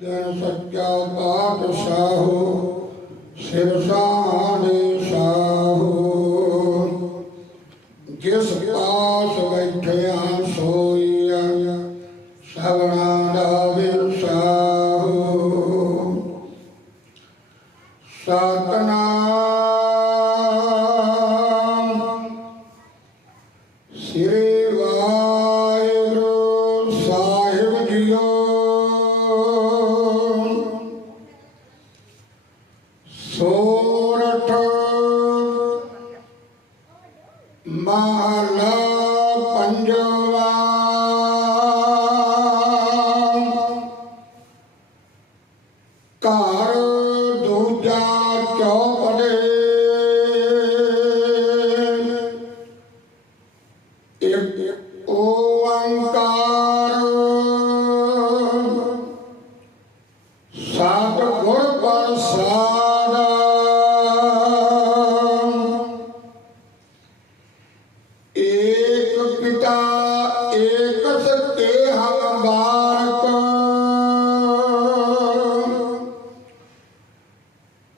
ਜਨ ਸੱਚਾ ਪਾਤਸ਼ਾਹੋ, ਸਿਰ ਸਾਹਣੇ ਸਾਹੋ। ਜਿਸ ਪਾਸ ਬੈਠਿਆ ਸੋਈਆ, ਸਭਨਾ ਦਾ ਵਿਸਾਹੋ ਸਤਨਾਮ, ਸ੍ਰੀ ਵਾਹਿਗੁਰੂ। Sanjo. ਏਕ ਸਤੇ ਹਮ ਬਾਰਕ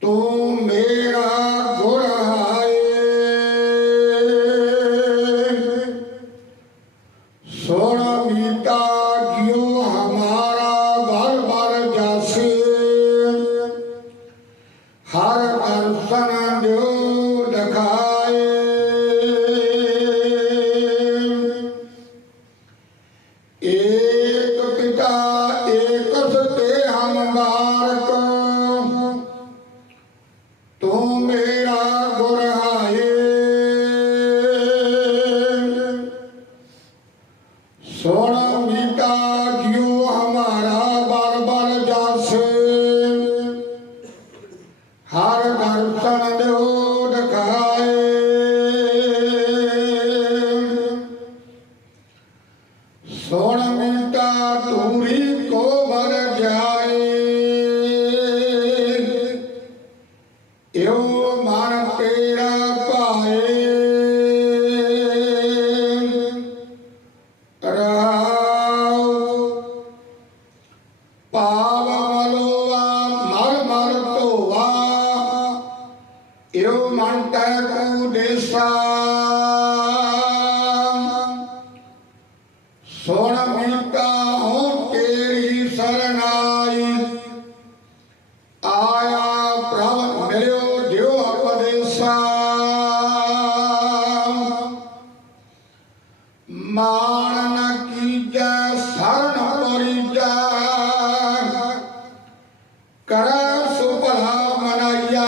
ਤੂੰ ਮੇਰਾ ਗੁਰ ਹਾਏ ਸੋਣਾ ਮੀਤਾ ਜਿਉ ਹਮਾਰਾ ਬਲ ਬਲ ਜਾਸੇ। ਹਰ ਦਰਸ਼ਨ ਦਿਓ ਪਾਵ ਮਲੋਆ ਮਰ ਮਰ ਧੋਵਾ ਇਉ ਮਨ ਤੈ ਕੂ ਦੇਸਾ ਸੋਣ ਮੀਤਾ ਹੋ ਤੇਰੀ ਸਰਨਾਈ ਆਇਆ ਪ੍ਰਭ ਮਿਲਿਓ ਦਿਓ ਉਪਦੇਸਾ ਮਾਨ ਕਰੈ ਸੁਭਲਾ ਮਨਾਈਆ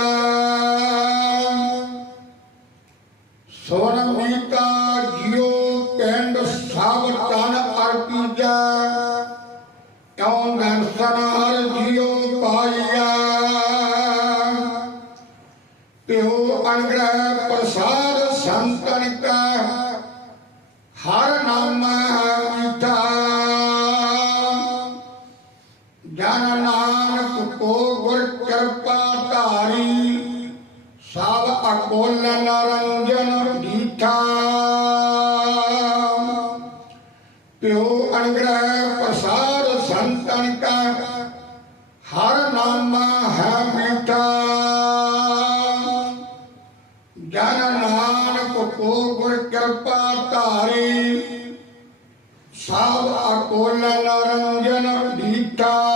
ਸੋਨ ਮੀਤਾ ਜਿਉ ਪਿੰਡ ਸਭ ਤਨ ਅਰਪੀਜੈ। ਕਿਉ ਹਰ ਜਿਉ ਪਾਈਆ ਪਿਉ ਅਨਗ੍ਰਹ ਪ੍ਰਸਾਦ ਕੋਲ ਨਰੰਜਨ ਡੀਠਾ ਪਿਓ ਅਨਗ੍ਰਹਿ ਪ੍ਰਸਾਦ ਸੰਤਨ ਕਾ ਹਰ ਨਾਮ ਹੈ ਮਿਠਾ। ਜਨ ਨਾਨਕ ਕੋ ਗੁਰ ਕਿਰਪਾ ਧਾਰੀ ਸਭ ਅਕੋਲ ਨਰੰਜਨ ਡੀਠਾ